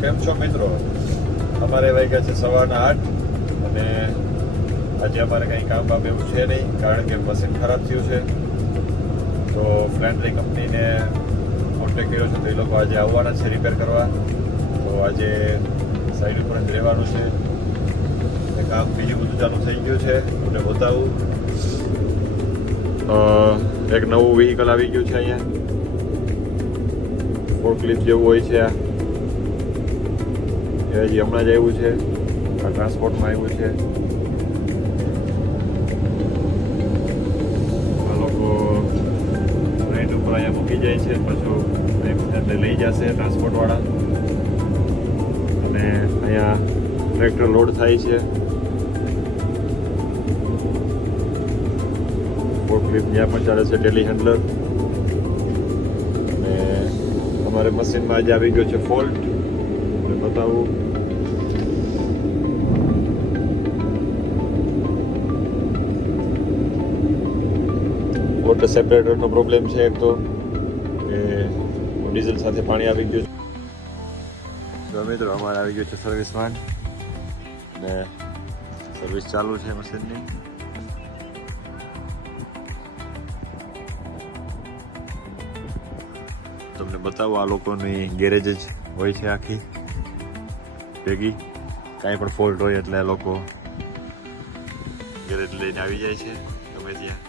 કેમ છો મિત્રો? અમારે વાગ્યા છે સવારના 8 અને આજે અમારે કંઈ કામ બામ એવું છે નહીં, કારણ કે મશીન ખરાબ થયું છે. તો ફ્રેન્ડલી કંપનીને કોન્ટેક્ટ કર્યો છે, તો એ લોકો આજે આવવાના છે રિપેર કરવા. તો આજે સાઈડ ઉપર જ રહેવાનું છે. કામ બીજું બધું ચાલુ થઈ ગયું છે, તમને બતાવું. એક નવું વ્હીકલ આવી ગયું છે અહીંયા, ફોર્કલિફ્ટ જેવું હોય છે. આ એ હજી હમણાં જ આવ્યું છે, આ ટ્રાન્સપોર્ટમાં આવ્યું છે. આ લોકો લાઈન ઉપર અહીંયા મૂકી જાય છે, પાછું એટલે લઈ જશે ટ્રાન્સપોર્ટવાળા. અને અહીંયા ટ્રેક્ટર લોડ થાય છે. ફોર્કલિફ્ટ જ્યાં પણ ચાલે છે, ટેલિહેન્ડલર. અને અમારે મશીનમાં આજે આવી ગયો છે ફોલ્ટ, બતાવું. વોટર સેપરેટરનો પ્રોબ્લેમ છે એક તો, કે ડીઝલ સાથે પાણી આવી ગયું છે. તો મિત્રો અમારે આવી ગયું છે સર્વિસમાં, ને સર્વિસ ચાલુ છે મશીનની. તમને બતાવો, આ લોકોની ગેરેજ જ હોય છે આખી ભેગી. કાંઈ પણ ફોલ્ટ હોય એટલે આ લોકો ગેરેજ લઈને આવી જાય છે ગમે ત્યાં.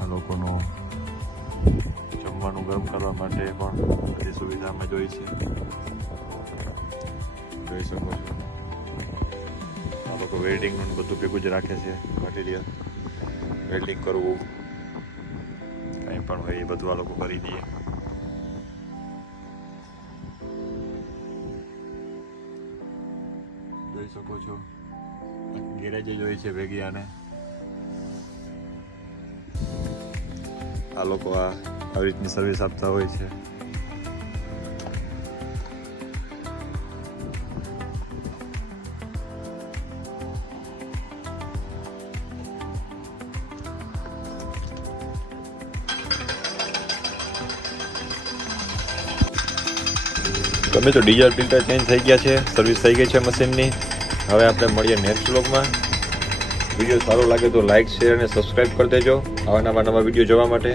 આ લોકોનું જમવાનું ગરમ કરવા માટે પણ બધી સુવિધામાં જ હોય છે, જોઈ શકો છો. આ લોકો વેલ્ડિંગનું બધું ભેગું જ રાખે છે, મટીરિયલ વેલ્ડિંગ કરવું કંઈ પણ હોય એ બધું આ લોકો કરી દે. જોઈ શકો છો, ગેરેજ જ હોય છે ભેગી. આને આ લોકો આવી રીતની સર્વિસ આપતા હોય છે. તમે તો ડીઝલ ફિલ્ટર ચેન્જ થઈ ગયા છે, સર્વિસ થઈ ગઈ છે મશીનની. હવે આપણે મળીએ નેક્સ્ટ વ્લોગમાં. વિડીયો સારો લાગે તો લાઇક, શેર અને સબસ્ક્રાઈબ કરી દેજો આવા નવા વિડીયો જોવા માટે.